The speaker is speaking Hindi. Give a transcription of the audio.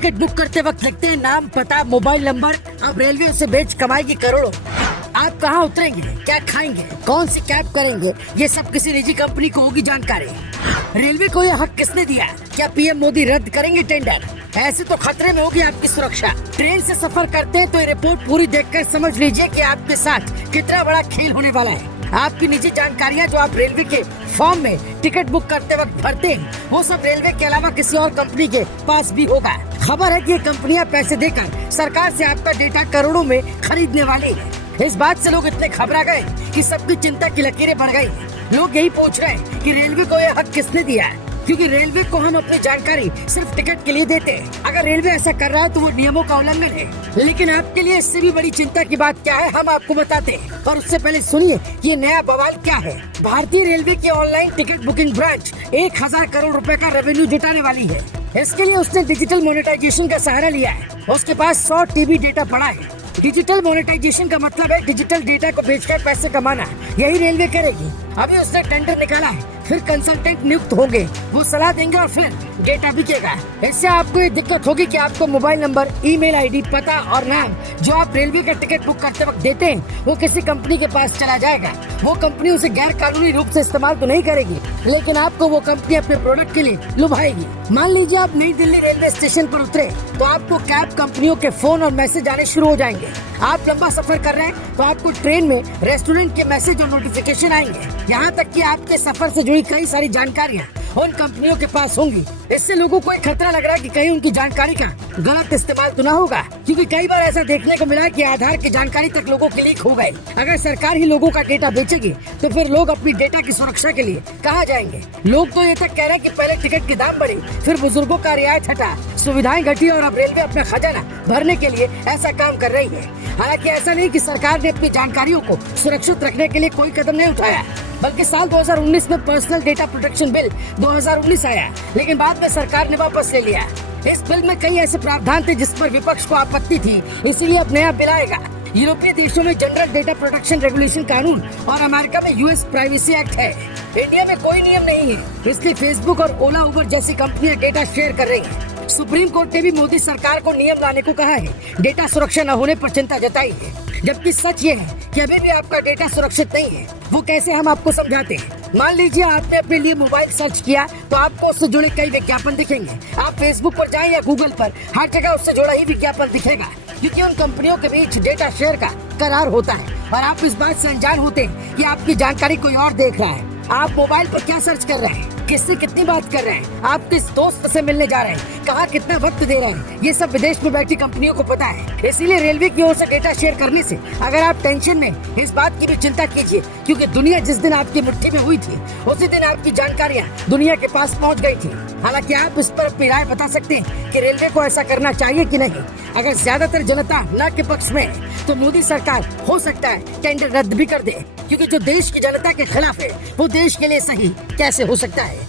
टिकट बुक करते वक्त लिखते हैं नाम, पता, मोबाइल नंबर। अब रेलवे उसे बेच कमाएगी करोड़ों। आप कहाँ उतरेंगे, क्या खाएंगे, कौन सी कैब करेंगे, ये सब किसी निजी कंपनी को होगी जानकारी। रेलवे को ये हक किसने दिया? क्या पीएम मोदी रद्द करेंगे टेंडर? ऐसे तो खतरे में होगी आपकी सुरक्षा। ट्रेन से सफर करते हैं तो ये रिपोर्ट पूरी देखकर समझ लीजिए कि आपके साथ कितना बड़ा खेल होने वाला है। आपकी निजी जानकारियां जो आप रेलवे के फॉर्म में टिकट बुक करते वक्त भरते हैं, वो सब रेलवे के अलावा किसी और कंपनी के पास भी होगा। खबर है कि ये कंपनियां पैसे देकर सरकार से आपका डेटा करोड़ों में खरीदने वाली है। इस बात से लोग इतने घबरा गए कि सबकी चिंता की लकीरें बढ़ गई। लोग यही पूछ रहे हैं कि रेलवे को यह हक किसने दिया है, क्योंकि रेलवे को हम अपनी जानकारी सिर्फ टिकट के लिए देते हैं। अगर रेलवे ऐसा कर रहा है तो वो नियमों का उल्लंघन है। लेकिन आपके लिए इससे भी बड़ी चिंता की बात क्या है, हम आपको बताते हैं। पर उससे पहले सुनिए ये नया बवाल क्या है। भारतीय रेलवे की online ticket booking branch 1000 crore रुपए का रेवेन्यू जुटाने वाली है। इसके लिए उसने डिजिटल मोनेटाइजेशन का सहारा लिया है। उसके पास 100 टीबी डेटा पड़ा है। डिजिटल मोनेटाइजेशन का मतलब है डिजिटल डेटा को बेचकर पैसे कमाना। यही रेलवे करेगी। अभी उसने टेंडर निकाला है, फिर कंसल्टेंट नियुक्त होंगे, वो सलाह देंगे और फिर डेटा बिकेगा। इससे आपको ये दिक्कत होगी कि आपको मोबाइल नंबर, ईमेल आईडी, पता और नाम जो आप रेलवे का टिकट बुक करते वक्त देते हैं वो किसी कंपनी के पास चला जाएगा। वो कंपनी उसे गैर कानूनी रूप से इस्तेमाल तो नहीं करेगी, लेकिन आपको वो कंपनी अपने प्रोडक्ट के लिए लुभाएगी। मान लीजिए आप नई दिल्ली रेलवे स्टेशन पर उतरे तो आपको कैब कंपनियों के फोन और मैसेज आने शुरू हो जाएंगे। आप लंबा सफर कर रहे हैं तो आपको ट्रेन में रेस्टोरेंट के मैसेज और नोटिफिकेशन आएंगे। यहाँ तक कि आपके सफर से जुड़ी कई सारी जानकारियाँ उन कंपनियों के पास होंगी। इससे लोगों को एक खतरा लग रहा है कि कहीं उनकी जानकारी का गलत इस्तेमाल तो ना होगा, क्योंकि कई बार ऐसा देखने को मिला है कि आधार की जानकारी तक लोगों की लीक हो गई। अगर सरकार ही लोगों का डेटा बेचेगी तो फिर लोग अपनी डेटा की सुरक्षा के लिए कहाँ जाएंगे? लोग तो ये तक कह रहे हैं कि पहले टिकट के दाम बढ़े, फिर बुजुर्गों का रियायत हटा, सुविधाएं घटी और अब रेलवे अपना खजाना भरने के लिए ऐसा काम कर रही है। हालांकि ऐसा नहीं कि सरकार ने अपनी जानकारियों को सुरक्षित रखने के लिए कोई कदम नहीं उठाया, बल्कि साल 2019 में पर्सनल डेटा प्रोटेक्शन बिल 2019 आया, लेकिन बाद में सरकार ने वापस ले लिया। इस बिल में कई ऐसे प्रावधान थे जिस पर विपक्ष को आपत्ति थी, इसीलिए अब नया बिल आएगा। यूरोपीय देशों में जनरल डेटा प्रोटेक्शन रेगुलेशन कानून और अमेरिका में यूएस प्राइवेसी एक्ट है। इंडिया में कोई नियम नहीं है, इसलिए फेसबुक और ओला, उबर जैसी कंपनियां डेटा शेयर कर रही हैं। सुप्रीम कोर्ट ने भी मोदी सरकार को नियम लाने को कहा है। डेटा सुरक्षा न होने पर चिंता जताई है, जबकि सच ये है कि अभी भी आपका डेटा सुरक्षित नहीं है। वो कैसे, हम आपको समझाते हैं। मान लीजिए आपने अपने लिए मोबाइल सर्च किया तो आपको उससे जुड़े कई विज्ञापन दिखेंगे। आप फेसबुक पर जाएं या गूगल पर, हर जगह उससे जुड़ा ही विज्ञापन दिखेगा, क्योंकि उन कंपनियों के बीच डेटा शेयर का करार होता है और आप इस बात से अनजान होते हैं कि आपकी जानकारी कोई और देख रहा है। आप मोबाइल पर क्या सर्च कर रहे हैं, किससे कितनी बात कर रहे हैं, आप किस दोस्त से मिलने जा रहे हैं, कहाँ कितना वक्त दे रहे हैं, ये सब विदेश में बैठी कंपनियों को पता है। इसीलिए रेलवे की ओर से डेटा शेयर करने से अगर आप टेंशन में, इस बात की भी चिंता कीजिए, क्योंकि दुनिया जिस दिन आपकी मुट्ठी में हुई थी उसी दिन आपकी जानकारियाँ दुनिया के पास पहुँच गई थी। हालांकि आप इस पर अपनी राय बता सकते हैं कि रेलवे को ऐसा करना चाहिए कि नहीं। अगर ज्यादातर जनता न के पक्ष में है तो मोदी सरकार हो सकता है टेंडर रद्द भी कर दे, क्योंकि जो देश की जनता के खिलाफ है वो देश के लिए सही कैसे हो सकता है।